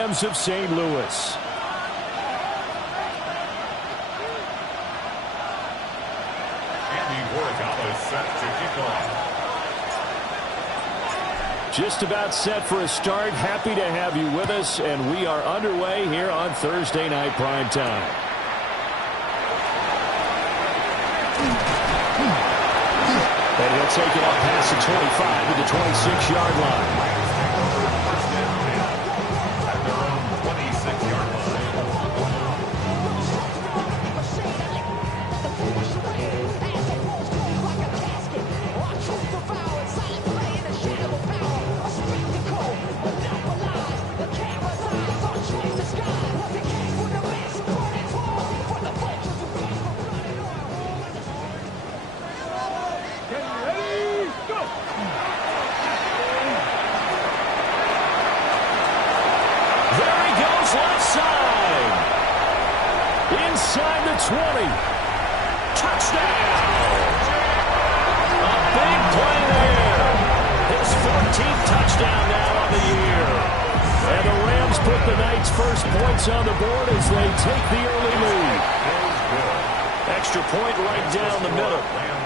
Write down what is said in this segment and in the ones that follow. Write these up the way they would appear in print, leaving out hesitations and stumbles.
Rams of St. Louis. Just about set for a start. Happy to have you with us, and we are underway here on Thursday Night Primetime. And he'll take it up past the 25 to the 26-yard line. Inside the 20. Touchdown! A big play there. His 14th touchdown now on the year. And the Rams put the Knights' first points on the board as they take the early lead. Extra point right down the middle.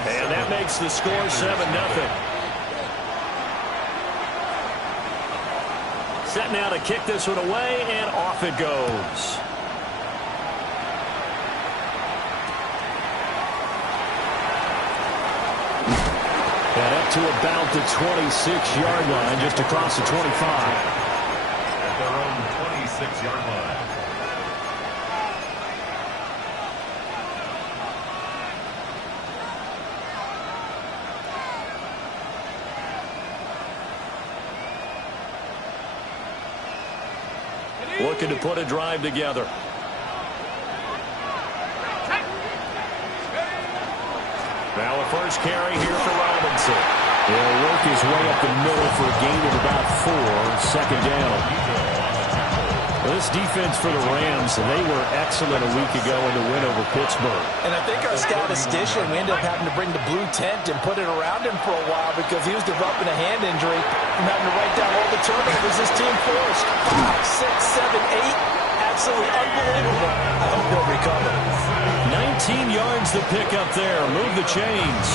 And that makes the score 7-0. Set now to kick this one away, and off it goes. And up to about the 26-yard line, just across the 25. At their own 26-yard line. Looking to put a drive together. Now a first carry here for Robinson. He'll work his way up the middle for a gain of about 4. Second down. This defense for the Rams, they were excellent a week ago in the win over Pittsburgh. And I think our statistician, we ended up having to bring the blue tent and put it around him for a while because he was developing a hand injury from having to write down all the turnovers this team forced. 5, 6, 7, 8. Absolutely unbelievable. I hope he'll recover. 19 yards to pick up there. Move the chains.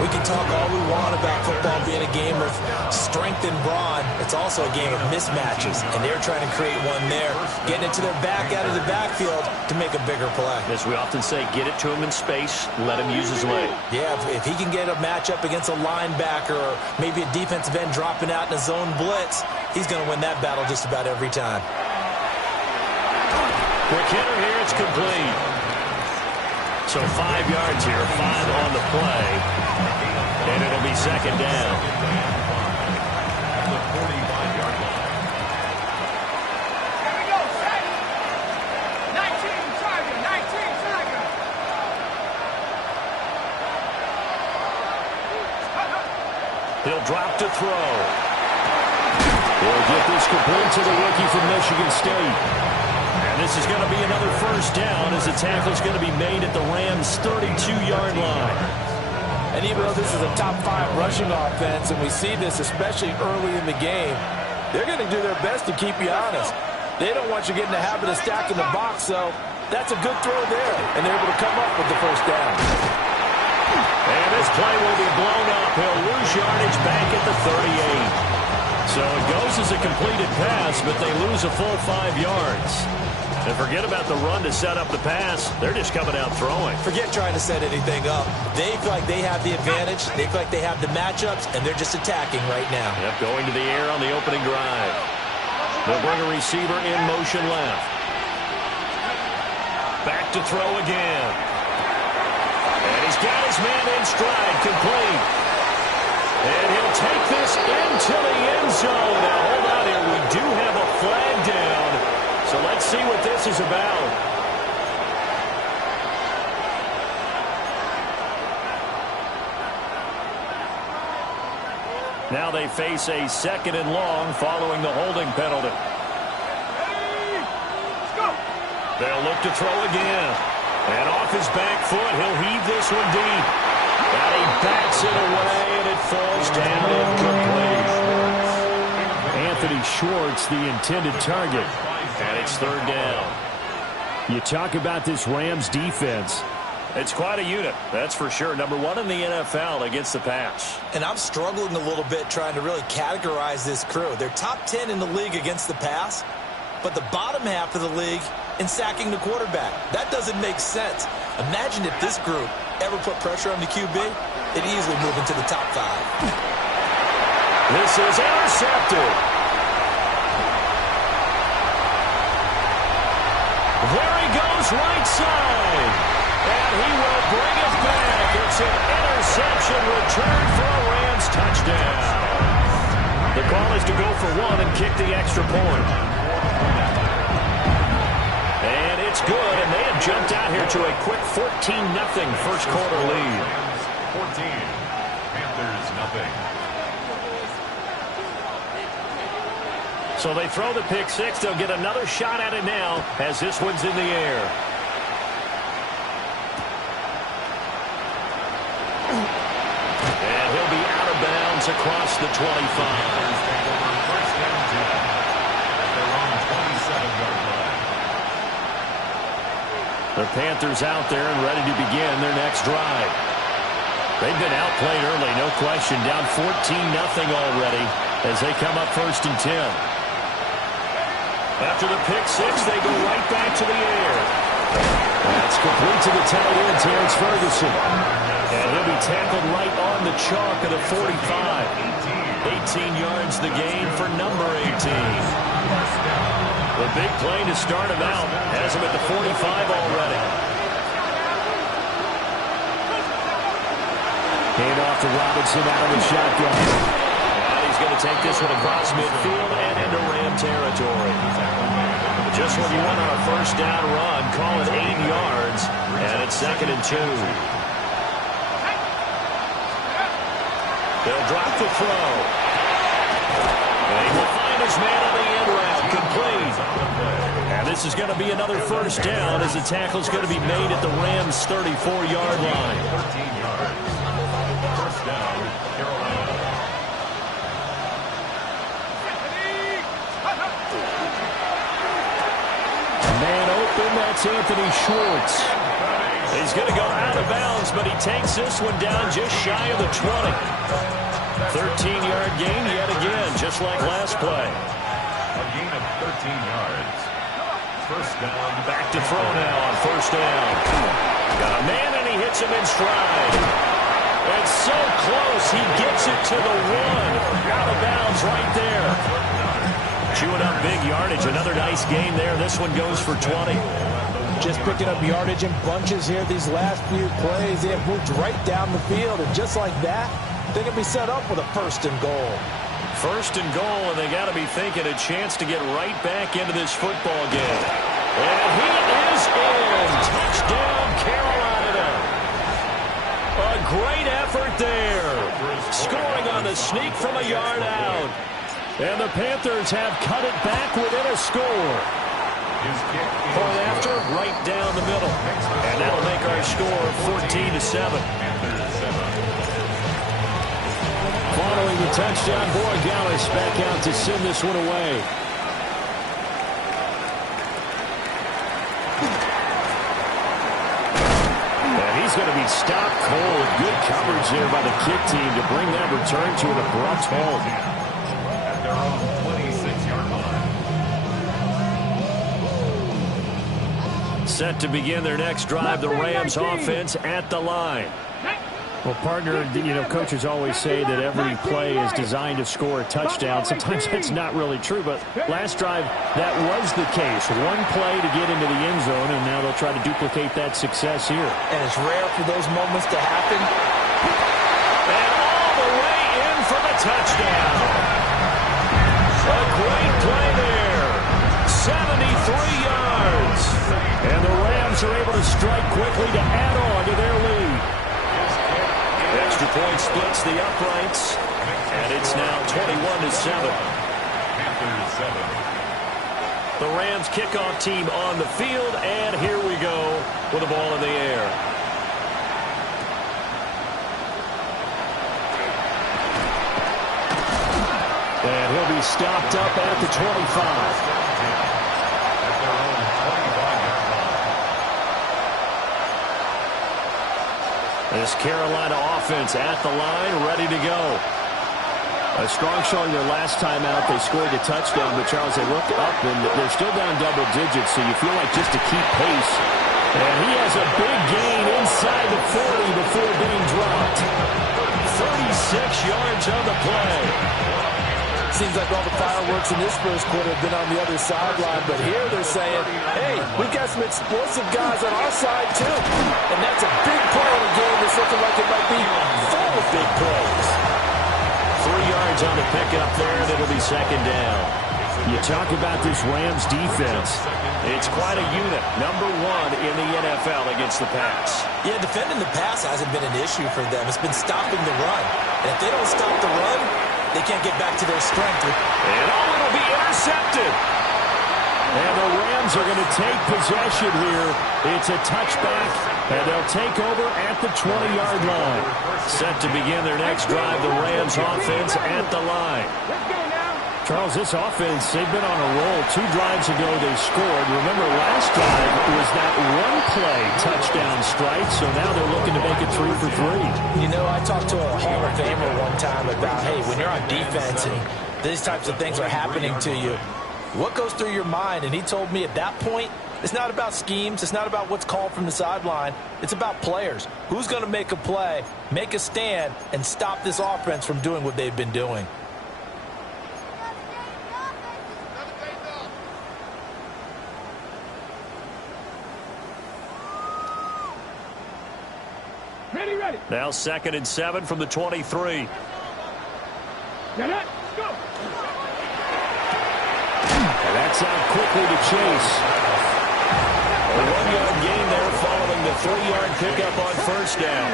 We can talk all we want about football being a game of strength and brawn. It's also a game of mismatches, and they're trying to create one there, getting it to their back out of the backfield to make a bigger play. As we often say, get it to him in space, let him use his leg. Yeah, if he can get a matchup against a linebacker or maybe a defensive end dropping out in a zone blitz, he's going to win that battle just about every time. Quick hitter here, it's complete. So 5 yards here, 5 on the play. And it'll be second down. At the 45-yard line. Here we go, set. 19 Tiger, 19 Tiger. He'll drop to throw. He'll get this complete to the rookie from Michigan State. And this is going to be another first down as the tackle is going to be made at the Rams' 32-yard line. And even though this is a top 5 rushing offense, and we see this especially early in the game, they're going to do their best to keep you honest. They don't want you getting the habit of stacking the box, so that's a good throw there. And they're able to come up with the first down. And this play will be blown up. He'll lose yardage back at the 38. So it goes as a completed pass, but they lose a full 5 yards. And forget about the run to set up the pass. They're just coming out throwing. Forget trying to set anything up. They feel like they have the advantage. They feel like they have the matchups, and they're just attacking right now. Yep, going to the air on the opening drive. They'll bring a receiver in motion left. Back to throw again. And he's got his man in stride, complete. And he'll take this into the end zone. Now, hold on here. We do have a flag down. So let's see what this is about. Now they face a 2nd and long following the holding penalty. They'll look to throw again. And off his back foot, he'll heave this one deep. And he backs it away, and it falls down incomplete. Anthony Schwartz, the intended target. And it's third down. You talk about this Rams defense. It's quite a unit, that's for sure. Number one in the NFL against the pass. And I'm struggling a little bit trying to really categorize this crew. They're top 10 in the league against the pass, but the bottom half of the league in sacking the quarterback. That doesn't make sense. Imagine if this group ever put pressure on the QB, they'd easily move into the top 5. This is intercepted. There he goes, right side. And he will bring it back. It's an interception return for a Rams touchdown. The call is to go for one and kick the extra point. And it's good, and they have jumped out here to a quick 14-0 first quarter lead. 14, Panthers nothing. So they throw the pick six. They'll get another shot at it now as this one's in the air. And he'll be out of bounds across the 25. First down 10 at their own 27-yard line. The Panthers out there and ready to begin their next drive. They've been outplayed early, no question. Down 14-0 already as they come up first and 10. After the pick six, they go right back to the air. That's complete to the tight end, Terrence Ferguson. And he'll be tackled right on the chalk of the 45. 18 yards the gain for number 18. The big play to start him out has him at the 45 already. Hand off to Robinson out of the shotgun. And he's going to take this one across midfield and into Ram territory. Just when you want on a first down run, call it 8 yards, and it's 2nd and 2. They'll drop the throw. And he will find his man on the end route, complete. And this is going to be another first down as the tackle's going to be made at the Rams' 34-yard line. 13 yards. First down, Carolina. Man open, that's Anthony Schwartz. He's going to go out of bounds, but he takes this one down just shy of the 20. 13-yard gain yet again, just like last play. A gain of 13 yards. First down. Back to throw now on first down. Got a man, and he hits him in stride. It's so close, he gets it to the 1. Out of bounds right there. Chewing up big yardage. Another nice gain there. This one goes for 20. Just picking up yardage in bunches here these last few plays. They have moved right down the field, and just like that, they can be set up with a first and goal. First and goal, and they got to be thinking a chance to get right back into this football game. And he is in. Touchdown, Carolina. A great effort there. Scoring on the sneak from a yard out. And the Panthers have cut it back within a score. Point after, right down the middle. And that'll make our score 14-7. Following the touchdown, Borregales back out to send this one away. And he's going to be stopped cold. Good coverage there by the kick team to bring that return to an abrupt halt. At their own 26-yard line. Set to begin their next drive, the Rams offense at the line. Well, partner, you know, coaches always say that every play is designed to score a touchdown. Sometimes that's not really true, but last drive, that was the case. One play to get into the end zone, and now they'll try to duplicate that success here. And it's rare for those moments to happen. And all the way in for the touchdown. A great play there. 73 yards. And the Rams are able to strike quickly to add on to their lead. Extra point splits the uprights, and it's now 21-7. Panthers 7. The Rams kickoff team on the field, and here we go with the ball in the air. And he'll will be stopped up at the 25. This Carolina offense at the line, ready to go. A strong showing their last time out. They scored a touchdown, but Charles, they look up, and they're still down double digits, so you feel like just to keep pace. And he has a big gain inside the 40 before being dropped. 36 yards on the play. Seems like all the fireworks in this first quarter have been on the other sideline, but here they're saying, hey, we've got some explosive guys on our side too. And that's a big play in a game that's looking like it might be full of big plays. 3 yards on the pickup there, and it'll be second down. You talk about this Rams defense. It's quite a unit. Number 1 in the NFL against the pass. Yeah, defending the pass hasn't been an issue for them. It's been stopping the run. And if they don't stop the run, they can't get back to their strength. And it'll be intercepted. And the Rams are going to take possession here. It's a touchback, and they'll take over at the 20-yard line. Set to begin their next drive, the Rams offense at the line. Charles, this offense, they've been on a roll. 2 drives ago they scored. Remember, last drive was that one-play touchdown strike, so now they're looking to make it 3 for 3. You know, I talked to a Hall of Famer one time about, hey, when you're on defense and these types of things are happening to you, what goes through your mind? And he told me at that point, it's not about schemes. It's not about what's called from the sideline. It's about players. Who's going to make a play, make a stand, and stop this offense from doing what they've been doing? Ready. Now 2nd and 7 from the 23. Get it. Go. And that's out quickly to Chase. A 1-yard gain there following the 3-yard pickup on first down.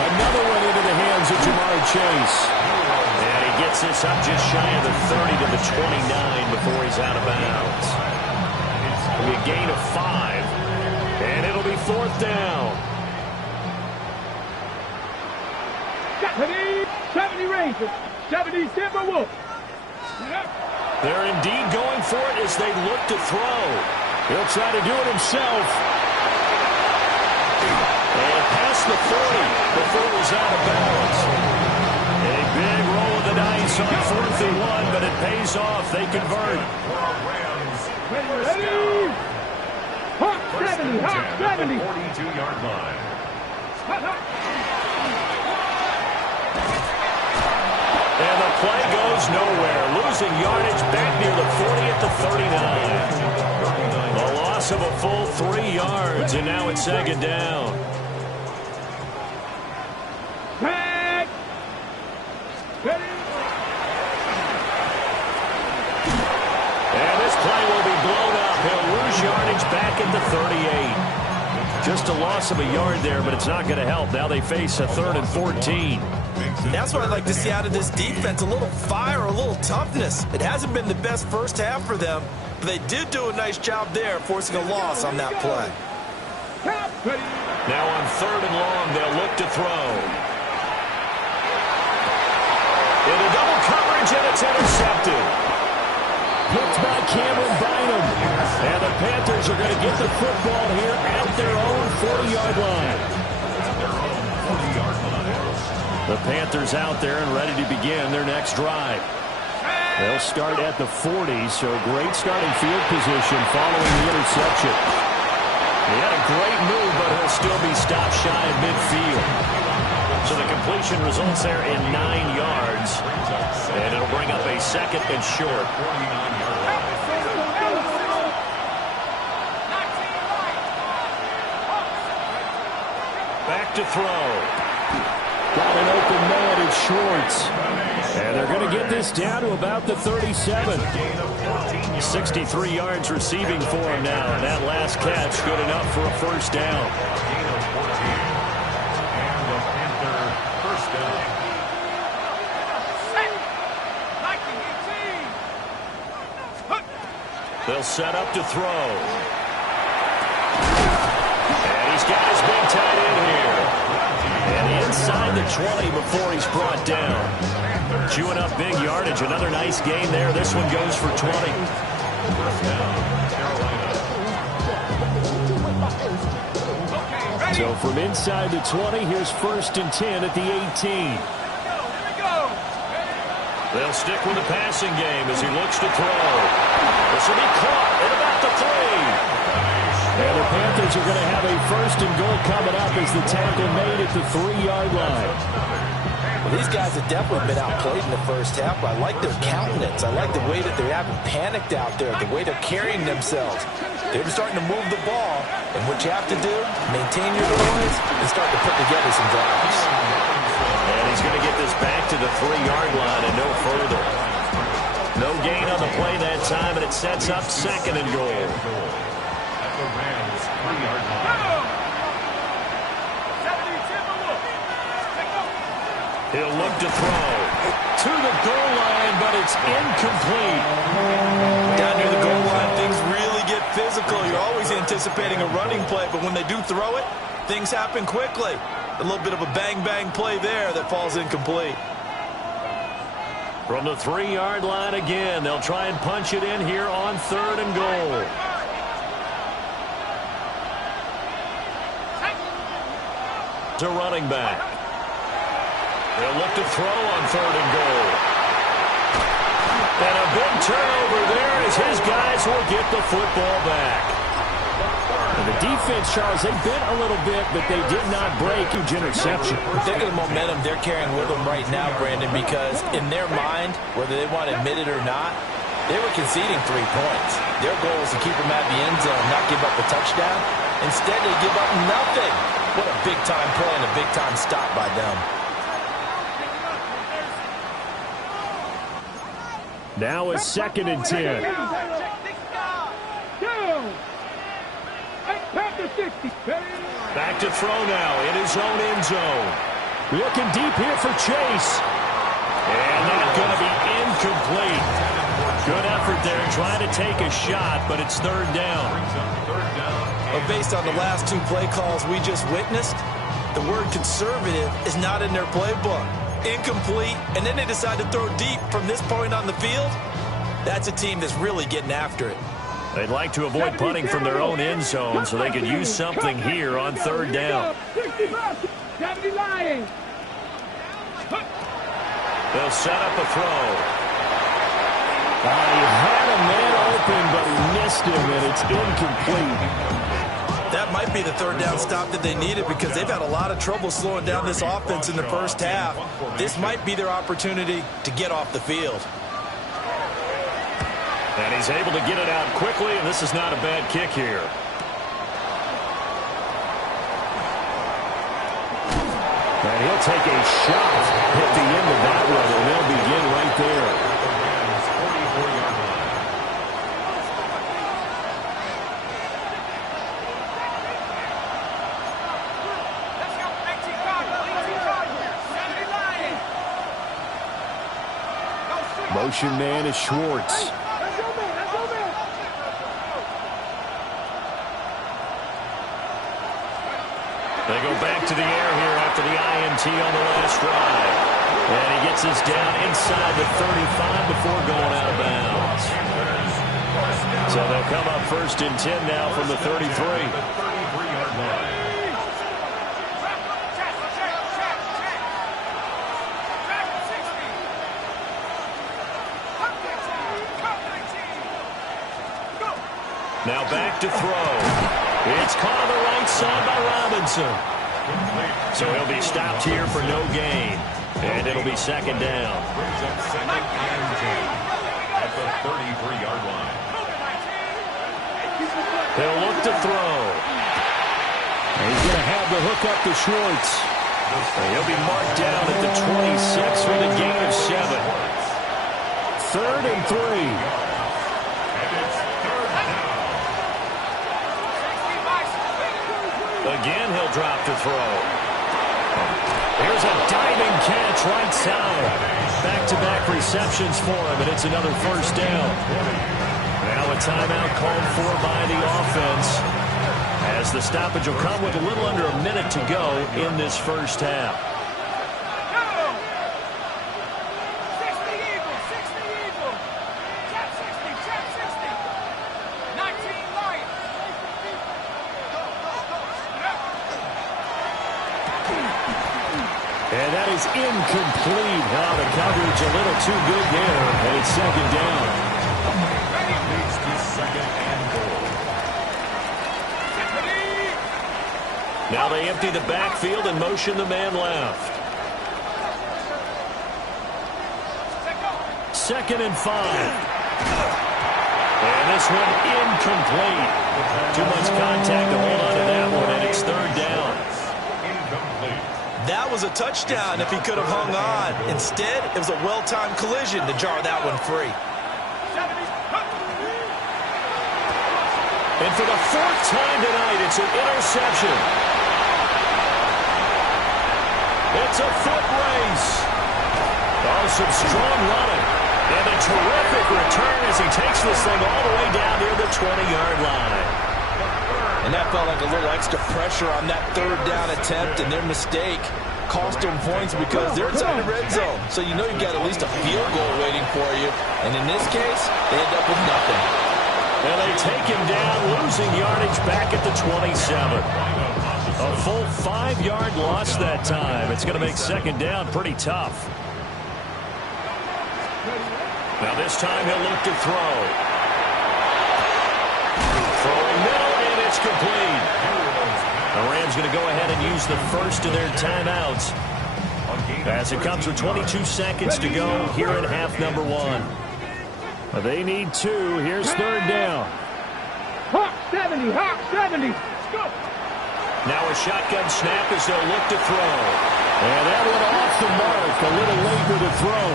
Another one into the hands of Jamar Chase. And he gets this up just shy of the 30 to the 29 before he's out of bounds. It'll be a gain of 5. And it'll be 4th down. 70 Rangers. 70 Timberwolves. They're indeed going for it as they look to throw. He'll try to do it himself. And past the 40 before he's out of bounds. A big roll of the dice on 4th and 1, but it pays off. They convert. Ready. Hot 70. Hot 70. 42-yard line. And the play goes nowhere. Losing yardage back near the 40 at the 39. A loss of a full 3 yards, and now it's 2nd down. Back. Ready. And this play will be blown up. He'll lose yardage back at the 38. Just a loss of a yard there, but it's not going to help. Now they face a 3rd and 14. That's what I'd like to see out of this defense, a little fire, a little toughness. It hasn't been the best first half for them, but they did do a nice job there, forcing a loss on that play. Now on 3rd and long, they'll look to throw. Into double coverage, and it's intercepted. Picked by Cameron Bynum. And the Panthers are going to get the football here at their own 40-yard line. The Panthers out there and ready to begin their next drive. They'll start at the 40, so great starting field position following the interception. He had a great move, but he'll still be stopped shy of midfield. So the completion results there in 9 yards, and it'll bring up a 2nd and short. Back to throw. Got an open man, it's Schwartz. And they're going to get this down to about the 37. 63 yards receiving for him now. And that last catch good enough for a first down. They'll set up to throw. And he's got his big tight end here. And the inside the 20 before he's brought down. Chewing up big yardage. Another nice gain there. This one goes for 20. First down, Carolina. So from inside the 20, here's 1st and 10 at the 18. They'll stick with the passing game as he looks to throw. This will be caught at about the 3. And the Panthers are going to have a 1st and goal coming up as the tackle made at the 3-yard line. Well, these guys have definitely been outplayed in the first half. I like their countenance. I like the way that they haven't panicked out there, the way they're carrying themselves. They're starting to move the ball, and what you have to do, maintain your poise and start to put together some drives. And he's going to get this back to the 3-yard line and no further. No gain on the play that time, and it sets up 2nd and goal. At the Rams' 3-yard line. He'll look to throw to the goal line, but it's incomplete. Down near the goal line, things really get physical. You're always anticipating a running play, but when they do throw it, things happen quickly. A little bit of a bang-bang play there that falls incomplete. From the 3-yard line again, they'll try and punch it in here on 3rd and goal. To running back. They'll look to throw on 3rd and goal. And a big turnover there as his guys will get the football back. And the defense, Charles, they bit a little bit, but they did not break. Huge interception. Think of the momentum they're carrying with them right now, Brandon, because in their mind, whether they want to admit it or not, they were conceding 3 points. Their goal was to keep them at the end zone, not give up a touchdown. Instead, they give up nothing. What a big-time play and a big-time stop by them. Now a 2nd and 10. Back to throw now in his own end zone. Looking deep here for Chase. And that's going to be incomplete. Good effort there trying to take a shot, but it's 3rd down. But based on the last 2 play calls we just witnessed, the word conservative is not in their playbook. Incomplete, and then they decide to throw deep from this point on the field. That's a team that's really getting after it. They'd like to avoid punting from their own end zone so they could use something here on 3rd down. They'll set up a throw. He had a man open, but he missed him, and it's incomplete. That might be the 3rd down stop that they needed because they've had a lot of trouble slowing down this offense in the first half. This might be their opportunity to get off the field. And he's able to get it out quickly, and this is not a bad kick here. And he'll take a shot at the end of that one, and they'll begin right there. Motion man is Schwartz. They go back to the air here after the INT on the last drive. And he gets this down inside the 35 before going out of bounds. So they'll come up 1st and 10 now from the 33. Now back to throw. It's caught on the right side by Robinson. So he'll be stopped here for no gain. And it'll be 2nd down. Brings up 2nd and 10 at the 33-yard line. He'll look to throw. And he's going to have the hook up to Schwartz. And he'll be marked down at the 26 with a gain of 7. 3rd and 3. Again, he'll drop to throw. Here's a diving catch right side. Back-to-back receptions for him, and it's another 1st down. Now a timeout called for by the offense, as the stoppage will come with a little under a minute to go in this first half. is incomplete. Oh, the coverage a little too good there, and it's second down. Leads to second and goal. Now they empty the backfield and motion the man left. 2nd and 5. And this one incomplete. Too much contact to hold on to that one, and it's 3rd down. Incomplete. That was a touchdown if he could have hung on. Instead, it was a well-timed collision to jar that one free. And for the 4th time tonight, it's an interception. It's a foot race. Oh, some strong running. And a terrific return as he takes this thing all the way down near the 20-yard line. And that felt like a little extra pressure on that 3rd down attempt, and their mistake cost them points because they're inside the red zone. So you know you've got at least a field goal waiting for you. And in this case, they end up with nothing. And they take him down, losing yardage back at the 27. A full 5-yard loss that time. It's going to make 2nd down pretty tough. Now this time he'll look to throw. Throwing middle, and it's complete. The Rams going to go ahead and use the first of their timeouts as it comes with 22 seconds to go here in half number 1. They need 2. Here's 3rd down. Hawk 70, Hawk 70. Let's go. Now a shotgun snap as they'll look to throw. And that one off the mark. A little later to throw.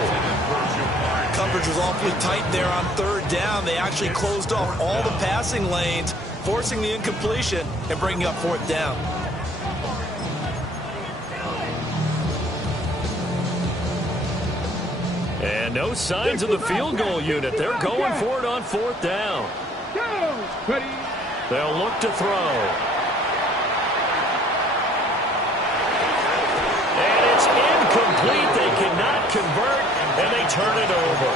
Coverage was awfully tight there on 3rd down. They actually closed off all the passing lanes, forcing the incompletion and bringing up 4th down. And no signs of the field goal unit. They're going for it on 4th down. They'll look to throw. And it's incomplete. They cannot convert, and they turn it over.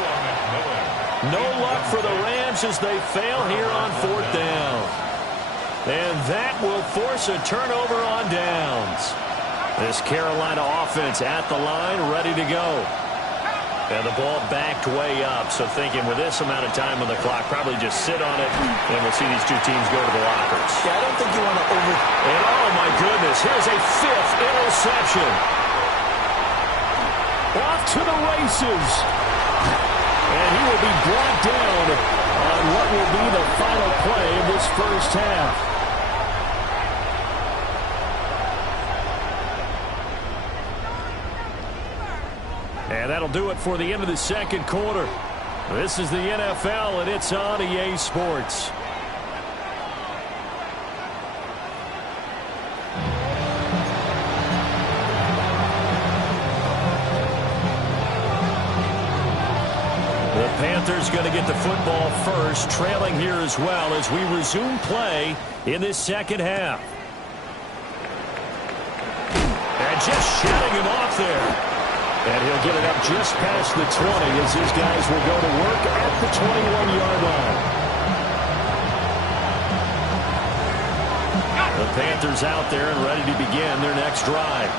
No luck for the Rams as they fail here on 4th down. And that will force a turnover on downs. This Carolina offense at the line, ready to go. And the ball backed way up, so thinking with this amount of time on the clock, probably just sit on it, and we'll see these two teams go to the lockers. Yeah, I don't think you want to over... And oh, my goodness, here's a 5th interception. Off to the races. And he will be brought down on what will be the final play of this first half. And that'll do it for the end of the 2nd quarter. This is the NFL, and it's on EA Sports. The Panthers going to get the football first, trailing here as well as we resume play in this 2nd half. And just shutting him off there. And he'll get it up just past the 20 as his guys will go to work at the 21-yard line. The Panthers out there and ready to begin their next drive.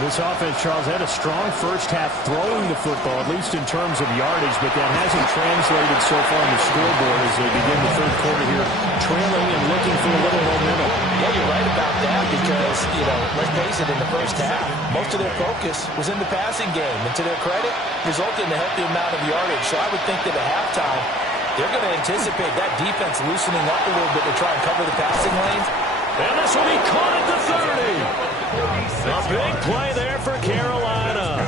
This offense, Charles, had a strong first half throwing the football, at least in terms of yardage, but that hasn't translated so far on the scoreboard as they begin the 3rd quarter here, trailing and looking for a little momentum. Yeah, you're right about that because, let's face it, in the first half, most of their focus was in the passing game. And to their credit, resulted in a healthy amount of yardage. So I would think that at halftime, they're going to anticipate that defense loosening up a little bit to try and cover the passing lanes. And this will be caught at the 30. A big play there for Carolina.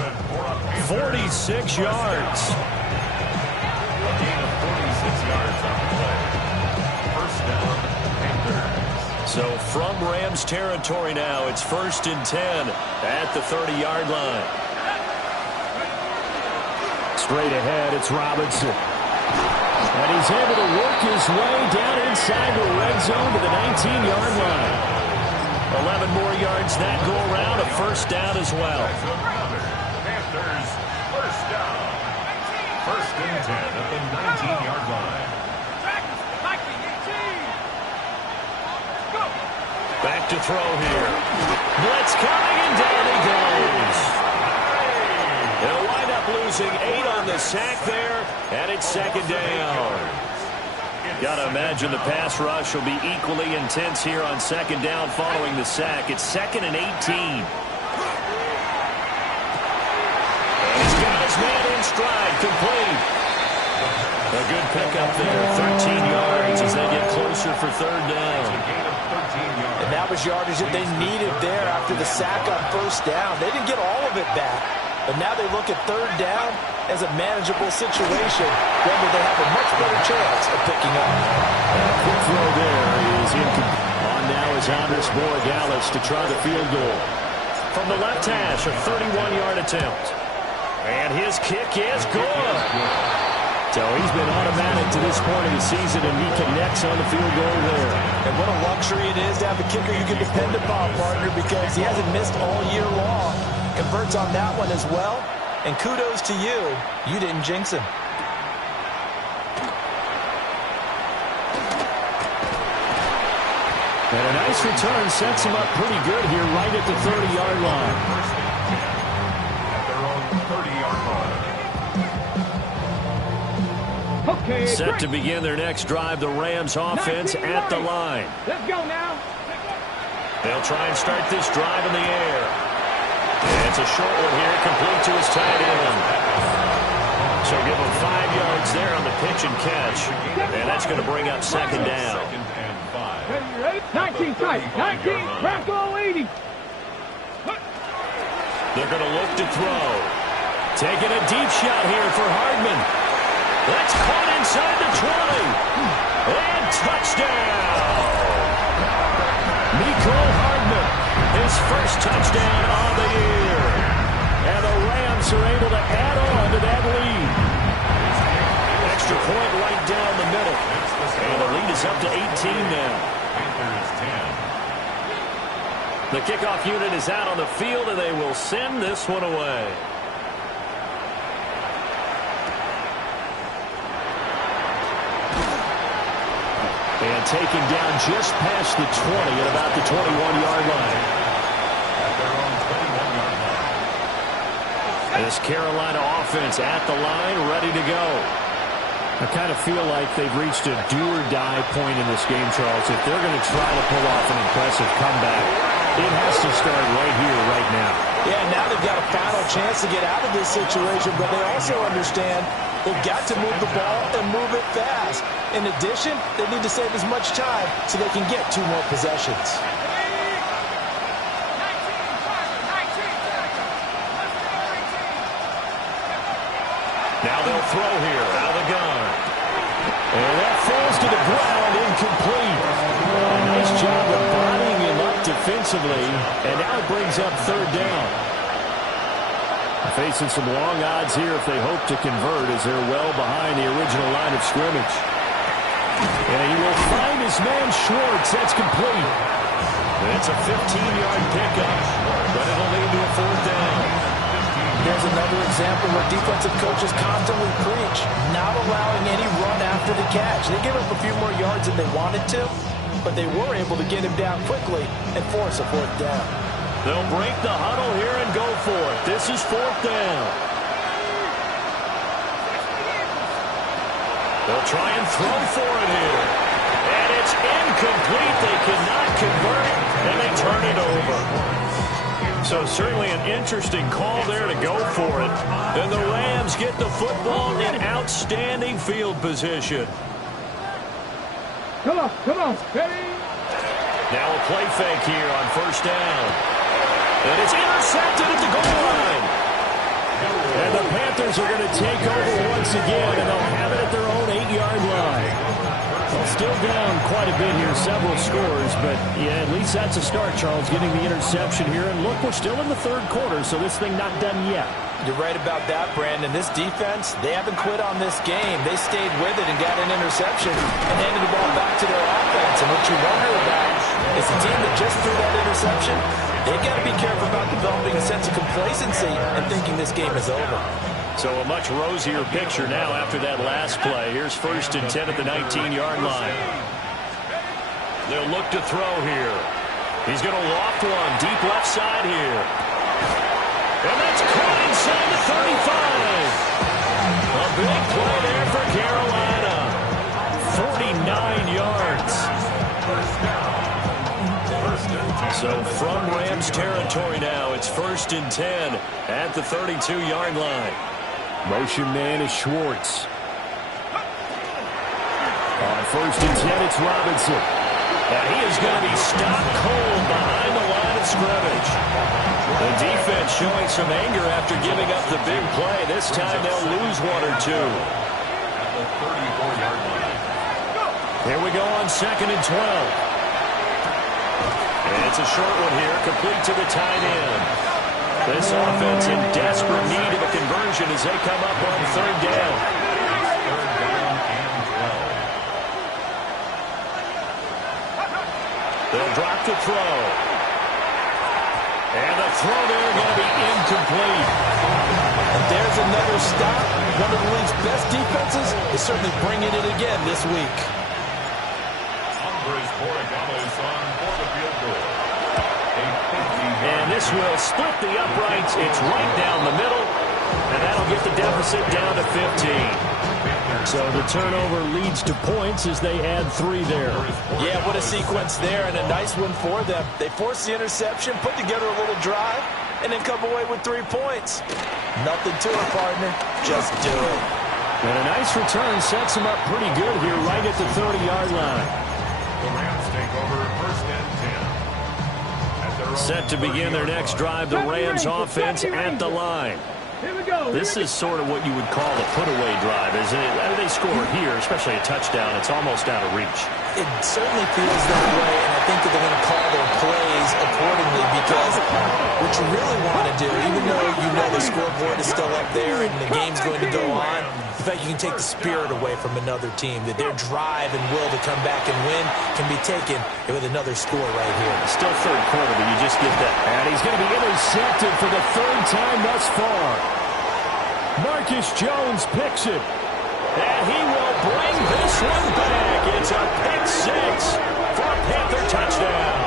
46 yards. A gain of 46 yards on the play. First down, Panthers. So from Rams territory now, it's 1st and 10 at the 30-yard line. Straight ahead, it's Robinson. And he's able to work his way down inside the red zone to the 19-yard line. 11 more yards that go around, a first down as well. Panthers, first down. 1st and 10 at the 19-yard line. Back to throw here. Blitz coming, and down he goes. up losing 8 on the sack there, and it's second down. Got to imagine the pass rush will be equally intense here on second down following the sack. It's 2nd and 18. He's got his man in stride, complete. A good pickup there, 13 yards as they get closer for third down. And that was yardage that they needed there after the sack on first down. They didn't get all of it back, but now they look at third down as a manageable situation, whether they have a much better chance of picking up. Quick throw there is incomplete. On now is Andres Borregales to try the field goal. From the left hash, a 31-yard attempt. And his kick is good. So he's been automatic to this point of the season, and he connects on the field goal there. And what a luxury it is to have a kicker you can depend upon, partner, because he hasn't missed all year long. Converts on that one as well. And kudos to you. You didn't jinx him. And a nice return sets him up pretty good here right at the 30-yard line. At their own 30-yard line. Okay, Set to begin their next drive, the Rams offense at the line. Let's go now. They'll try and start this drive in the air. And it's a short one here, complete to his tight end. So give him 5 yards there on the pitch and catch. And that's going to bring up second down. 2nd and 5. Ready, ready? 19 tight. 19, Bronco 80. They're going to look to throw. Taking a deep shot here for Hardman. That's caught inside the 20. And touchdown. Mecole Hardman, his first touchdown of the year. And the Rams are able to add on to that lead. Extra point right down the middle. And the lead is up to 18 now. The kickoff unit is out on the field, and they will send this one away. And taken down just past the 20 at about the 21-yard line. At their own 21-yard line. This Carolina offense at the line, ready to go. I kind of feel like they've reached a do-or-die point in this game, Charles. If they're going to try to pull off an impressive comeback, it has to start right here, right now. Yeah, now they've got a final chance to get out of this situation, but they also understand they've got to move the ball and move it fast. In addition, they need to save as much time so they can get 2 more possessions. Now they'll throw here out of the gun. And that falls to the ground, incomplete. A nice job of bodying him up defensively, and now it brings up third down. Facing some long odds here if they hope to convert, as they're well behind the original line of scrimmage. And he will find his man Schwartz. That's complete. It's a 15-yard pickup, but it'll lead to a fourth down. There's another example where defensive coaches constantly preach, not allowing any run after the catch. They gave up a few more yards than they wanted to, but they were able to get him down quickly and force a fourth down. They'll break the huddle here and go for it. This is fourth down. They'll try and throw for it here. And it's incomplete. They cannot convert, and they turn it over. So certainly an interesting call there to go for it. And the Rams get the football in outstanding field position. Come on, ready? Now a play fake here on first down. And it's intercepted at the goal line. And the Panthers are going to take over once again, and they'll have it at their own 8-yard line. Well, still down quite a bit here, several scores, but yeah, at least that's a start, Charles, getting the interception here. And look, we're still in the third quarter, so this thing not done yet. You're right about that, Brandon. This defense, they haven't quit on this game. They stayed with it and got an interception and handed the ball back to their offense. And what you wonder about is the team that just threw that interception, they've got to be careful about developing a sense of complacency and thinking this game is over. So a much rosier picture now after that last play. Here's 1st and 10 at the 19-yard line. They'll look to throw here. He's going to loft one deep left side here. And that's caught inside the 35. A big play there for Carolina. 49 yards. So from Rams territory now, it's 1st and 10 at the 32-yard line. Motion man is Schwartz. On 1st and 10, it's Robinson. And he is going to be stopped cold behind the line of scrimmage. The defense showing some anger after giving up the big play. This time they'll lose 1 or 2. At the 34-yard line. Here we go on 2nd and 12. And it's a short one here, complete to the tight end. This offense in desperate need of a conversion as they come up on 3rd down. 3rd down and 12. They'll drop to throw. And the throw there going to be incomplete. There's another stop. One of the league's best defenses is certainly bringing it again this week. And this will split the uprights. It's right down the middle. And that'll get the deficit down to 15. So the turnover leads to points as they add 3 there. Yeah, what a sequence there, and a nice one for them. They force the interception, put together a little drive, and then come away with 3 points. Nothing to it, partner. Just do it. And a nice return sets them up pretty good here right at the 30-yard line. The Rams take over 1st and 10. Set to begin their next drive, the Rams offense at the line. This is sort of what you would call a put-away drive, isn't it? I mean, they score here, especially a touchdown. It's almost out of reach. It certainly feels that way, and I think that they're going to call their plays accordingly because what you really want to do, even though you know the scoreboard is still up there and the game's going to go on, the fact you can take the spirit away from another team, that their drive and will to come back and win can be taken with another score right here. Still 3rd quarter, but you just get that. And he's going to be intercepted for the 3rd time thus far. Marcus Jones picks it. And he will bring this one back. It's a pick 6 for a Panther touchdown.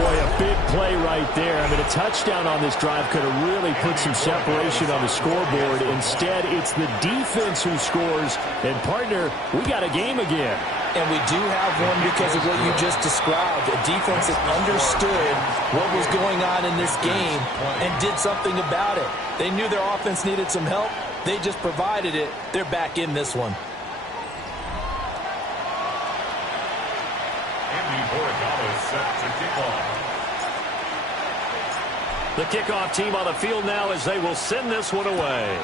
Boy, a big play right there. I mean, a touchdown on this drive could have really put some separation on the scoreboard. Instead, it's the defense who scores. And, partner, we got a game again. And we do have one because of what you just described. A defense that understood what was going on in this game and did something about it. They knew their offense needed some help. They just provided it. They're back in this one. The kickoff team on the field now as they will send this one away.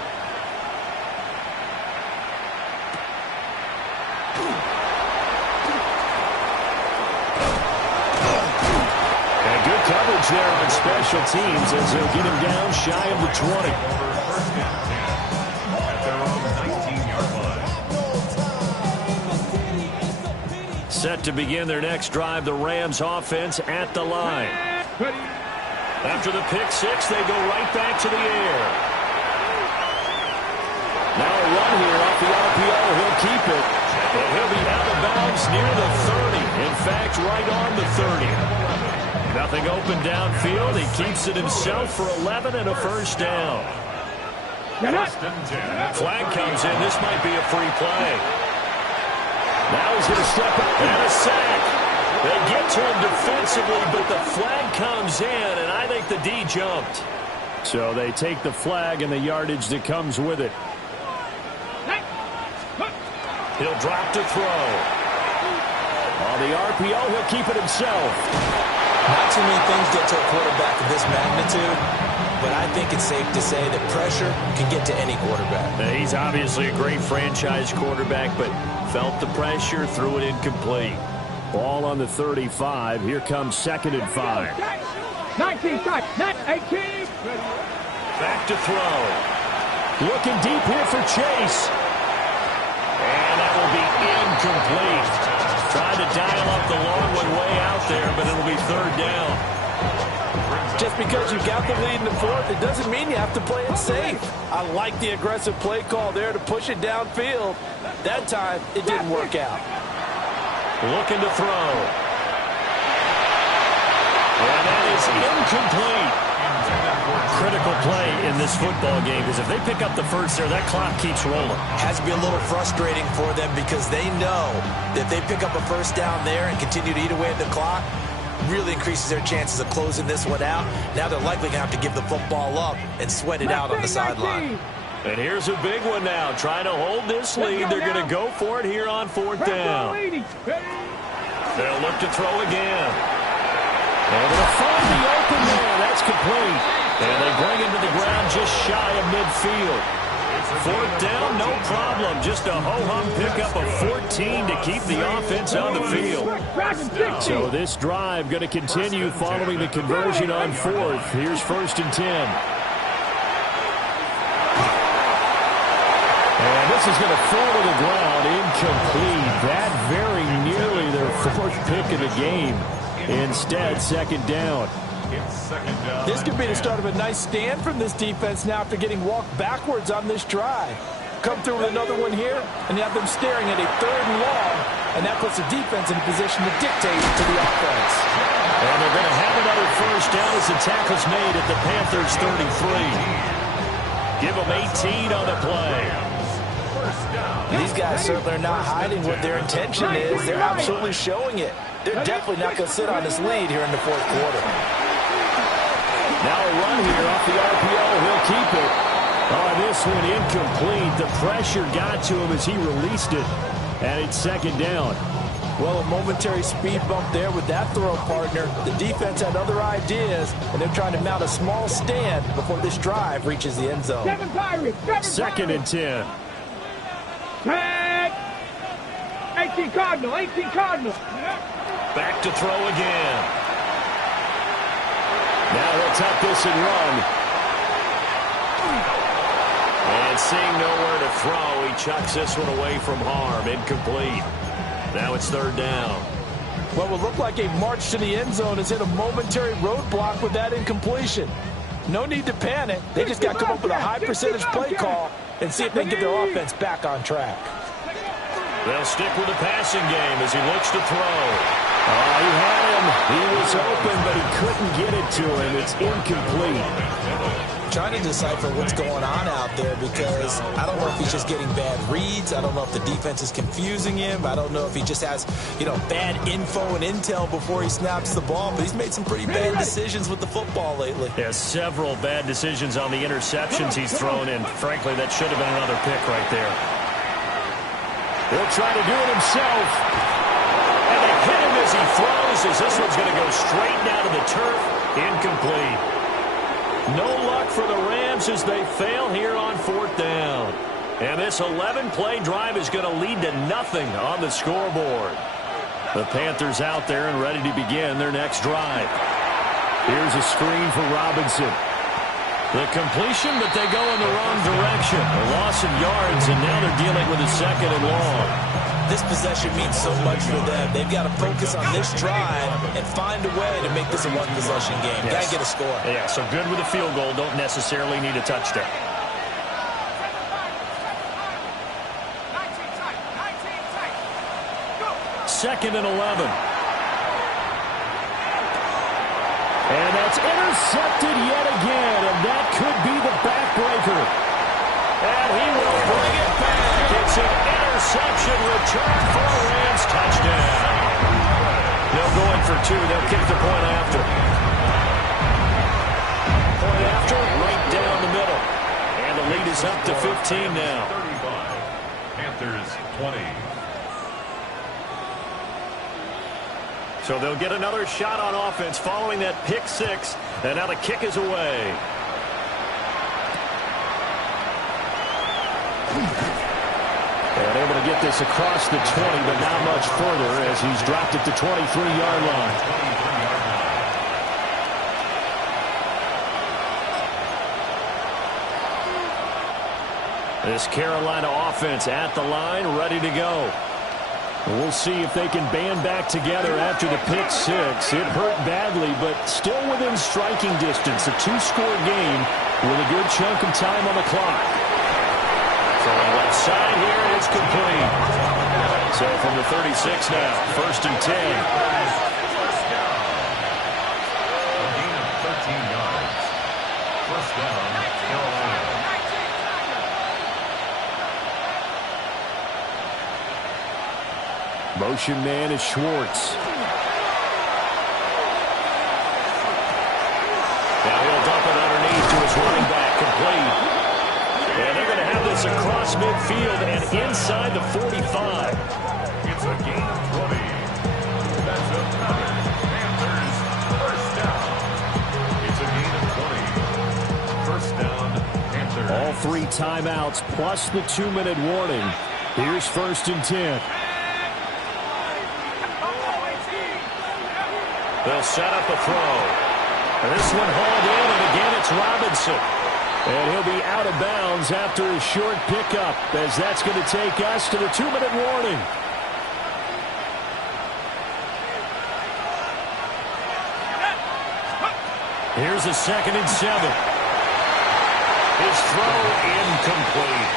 And good coverage there on special teams as they'll get him down shy of the 20. Set to begin their next drive, the Rams offense at the line. After the pick 6, they go right back to the air. Now a run here off the RPO. He'll keep it. And he'll be out of bounds near the 30. In fact, right on the 30. Nothing open downfield. He keeps it himself for 11 and a 1st down. Flag comes in. This might be a free play. Now he's going to step up and a sack. They get to him defensively, but the flag comes in, and I think the D jumped. So they take the flag and the yardage that comes with it. He'll drop to throw. On the RPO, he'll keep it himself. Not too many things get to a quarterback of this magnitude, but I think it's safe to say that pressure can get to any quarterback. He's obviously a great franchise quarterback, but felt the pressure, threw it incomplete. Ball on the 35. Here comes 2nd and 5. 19, 18. Back to throw. Looking deep here for Chase. And that will be incomplete. Tried to dial up the long one way out there, but it'll be 3rd down. Just because you got the lead in the 4th, it doesn't mean you have to play it safe. I like the aggressive play call there to push it downfield. That time, it didn't work out. Looking to throw. And that is incomplete. critical play in this football game because if they pick up the first there, that clock keeps rolling. Has to be a little frustrating for them because they know that if they pick up a first down there and continue to eat away at the clock, really increases their chances of closing this one out. Now they're likely going to have to give the football up and sweat it out on the sideline. And here's a big one now. Trying to hold this lead. They're going to go for it here on 4th down. They'll look to throw again. And they'll find the open man. That's complete. And they bring him to the ground just shy of midfield. 4th down, no problem. Just a ho-hum pickup of 14 to keep the offense on the field. So this drive going to continue following the conversion on 4th. Here's 1st and 10. And this is going to fall to the ground, incomplete. That very nearly their 4th pick of the game. Instead, 2nd down. This could be the start of a nice stand from this defense now after getting walked backwards on this drive. Come through with another one here, and you have them staring at a 3rd and long, and that puts the defense in a position to dictate to the offense. And they're going to have another first down as the tackle's made at the Panthers' 33. Give them 18 on the play. These guys certainly are not hiding what their intention is. They're absolutely showing it. They're definitely not going to sit on this lead here in the 4th quarter. Now a run here off the RPO. He'll keep it. Oh, this one incomplete. The pressure got to him as he released it. And it's 2nd down. Well, a momentary speed bump there with that throw partner. The defense had other ideas, and they're trying to mount a small stand before this drive reaches the end zone. 2nd and 10. 18 Cardinal, 18 Cardinal. Back to throw again. Now they'll tuck this and run. And seeing nowhere to throw, he chucks this one away from harm. Incomplete. Now it's 3rd down. What will look like a march to the end zone has hit a momentary roadblock with that incompletion. No need to panic. They just got to come up with a high percentage play call and see if they can get their offense back on track. They'll stick with the passing game as he looks to throw. He had him. He was open, but he couldn't get it to him. It's incomplete. Trying to decipher what's going on out there because I don't know if he's just getting bad reads. I don't know if the defense is confusing him. I don't know if he just has, bad info and intel before he snaps the ball. But he's made some pretty bad decisions with the football lately. Yeah, several bad decisions on the interceptions he's thrown in. Frankly, that should have been another pick right there. He'll try to do it himself. And they hit him as he throws as this one's going to go straight down to the turf. Incomplete. No luck for the Rams as they fail here on 4th down. And this 11-play drive is going to lead to nothing on the scoreboard. The Panthers out there and ready to begin their next drive. Here's a screen for Robinson. The completion, but they go in the wrong direction. A loss of yards, and now they're dealing with a 2nd and long. This possession means so much for them. They've got to focus on this drive and find a way to make this a one-possession game. Yes. Got to get a score. Yeah, so good with a field goal. Don't necessarily need a touchdown. 2nd and 11. And that's intercepted yet again, and that could be the backbreaker. And he will bring it back. It's an interception return for a Rams touchdown. They'll go in for 2. They'll kick the point after. Point after, right down the middle. And the lead is up to 15 now. 35. Panthers 20. So they'll get another shot on offense following that pick 6. And now the kick is away. And able to get this across the 20, but not much further as he's dropped at the 23-yard line. This Carolina offense at the line, ready to go. We'll see if they can band back together after the pick 6. It hurt badly, but still within striking distance. A 2-score game with a good chunk of time on the clock. Throwing left side here, it's complete. So from the 36 now, 1st and 10. A gain of 13 yards. 1st Motion man is Schwartz. Now he'll dump it underneath to his running back, complete. And they're going to have this across midfield and inside the 45. It's a gain of 20. That's another Panthers first down. It's a gain of 20. First down, Panthers. All 3 timeouts plus the 2-minute warning. Here's 1st and 10. They'll set up a throw. And this one hauled in, and again it's Robinson. And he'll be out of bounds after a short pickup, as that's going to take us to the 2-minute warning. Here's a 2nd and 7. His throw incomplete.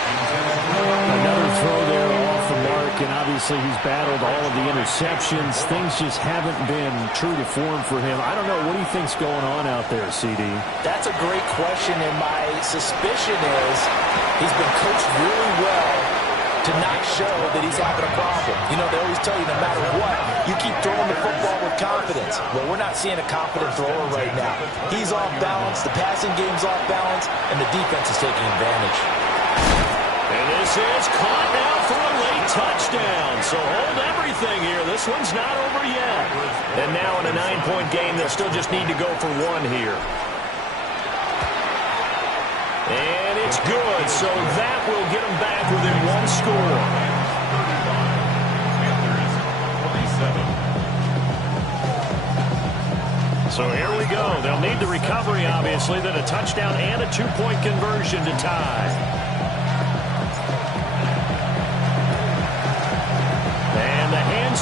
Another throw there off the mark, and obviously he's battled all of the interceptions. Things just haven't been true to form for him. I don't know. What do you think's going on out there, CD? That's a great question, and my suspicion is he's been coached really well to not show that he's having a problem. You know, they always tell you no matter what, you keep throwing the football with confidence. Well, we're not seeing a confident thrower right now. He's off balance, the passing game's off balance, and the defense is taking advantage. And this is caught now for a late touchdown. So hold everything here. This one's not over yet. And now in a 9-point game, they'll still just need to go for 1 here. And it's good. So that will get them back within 1 score. So here we go. They'll need the recovery, obviously, then a touchdown and a 2-point conversion to tie.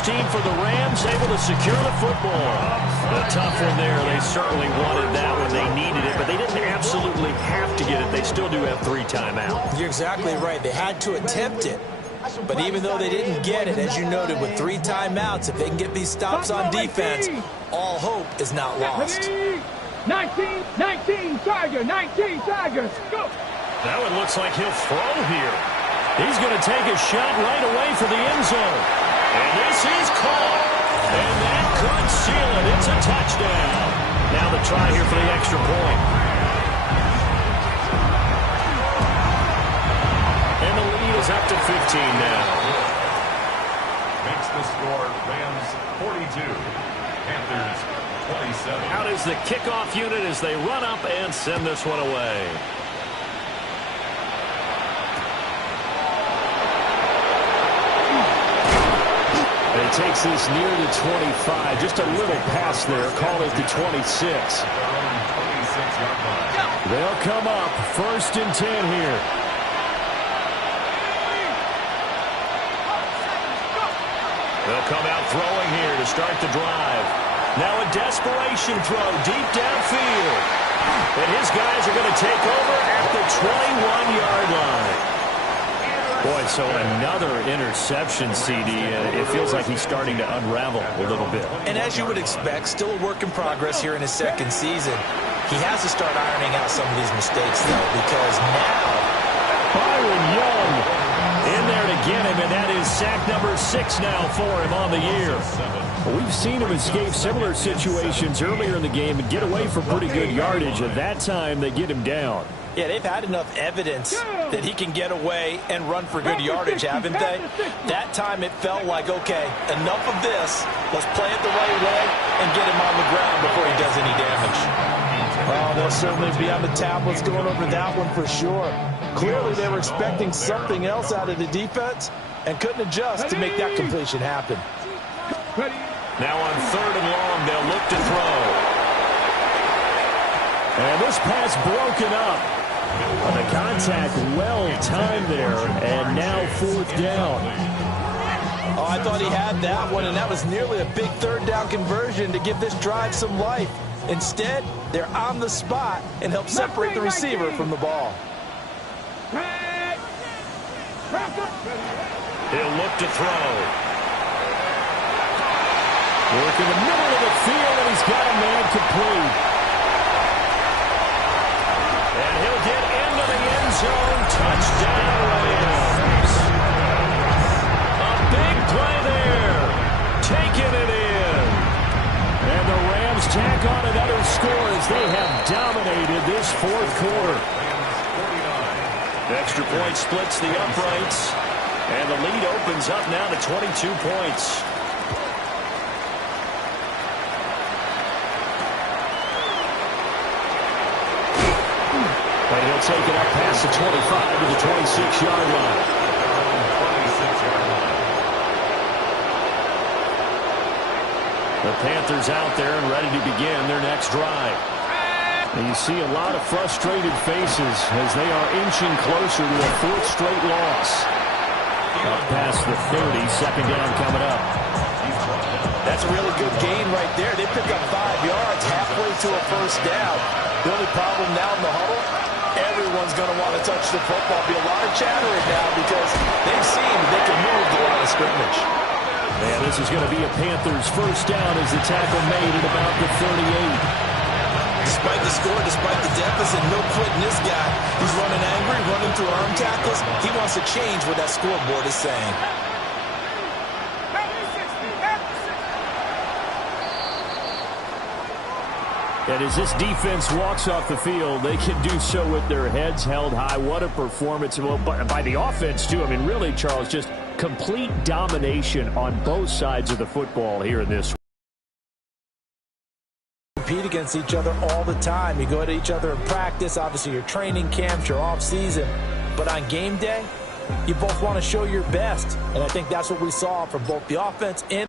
Team for the Rams able to secure the football. A tough one there. They certainly wanted that one. They needed it, but they didn't absolutely have to get it. They still do have 3 timeouts. You're exactly right. They had to attempt it. But even though they didn't get it, as you noted, with 3 timeouts, if they can get these stops on defense, all hope is not lost. 19, Tiger, 19, Tigers, go! Now it looks like he'll throw here. He's going to take a shot right away for the end zone. And this is caught. And that could seal it. It's a touchdown. Now the try here for the extra point. And the lead is up to 15 now. Makes the score Rams 42, Panthers 27. Out is the kickoff unit as they run up and send this one away. And it takes this near the 25. Just a little pass there. Call it the 26. They'll come up 1st and 10 here. They'll come out throwing here to start the drive. Now a desperation throw deep downfield. And his guys are going to take over at the 21-yard line. Boy, so another interception, CD. It feels like he's starting to unravel a little bit. And as you would expect, still a work in progress here in his 2nd season. He has to start ironing out some of these mistakes, though, because now Byron Young in there to get him, and that is sack number 6 now for him on the year. Well, we've seen him escape similar situations earlier in the game and get away for pretty good yardage. At that time, they get him down. Yeah, they've had enough evidence that he can get away and run for good yardage, haven't they? That time it felt like, okay, enough of this. Let's play it the right way and get him on the ground before he does any damage. Oh, they'll certainly be on the tablets going over that one for sure. Clearly they were expecting something else out of the defense and couldn't adjust to make that completion happen. Now on 3rd and long, they'll look to throw. And this pass broken up. The contact well timed there, and now 4th down. Oh, I thought he had that one, and that was nearly a big 3rd down conversion to give this drive some life. Instead, they're on the spot and help separate the receiver from the ball. He'll look to throw. Work in the middle of the field, and he's got a man complete. And he'll get into the end zone. Touchdown, Rams. A big play there. as they have dominated this fourth quarter. Extra point splits the uprights, and the lead opens up now to 22 points. And he'll take it up past the 25 to the 26-yard line. The Panthers out there and ready to begin their next drive. And you see a lot of frustrated faces as they are inching closer to a fourth straight loss. Up past the 30, second down coming up. That's a really good gain right there. They pick up 5 yards halfway to a first down. The only problem now in the huddle, everyone's going to want to touch the football. Be a lot of chattering now because they've seen they can move the line of scrimmage. And this is going to be a Panthers first down as the tackle made at about the 38. Despite the score, despite the deficit, no quitting this guy. He's running angry, running through arm tackles. He wants to change what that scoreboard is saying. And as this defense walks off the field, they can do so with their heads held high. What a performance. Well, by the offense, too. I mean, really, Charles, just complete domination on both sides of the football here in this. Compete against each other all the time. You go at each other in practice. Obviously, your training camps, your off season. But on game day, you both want to show your best. And I think that's what we saw from both the offense and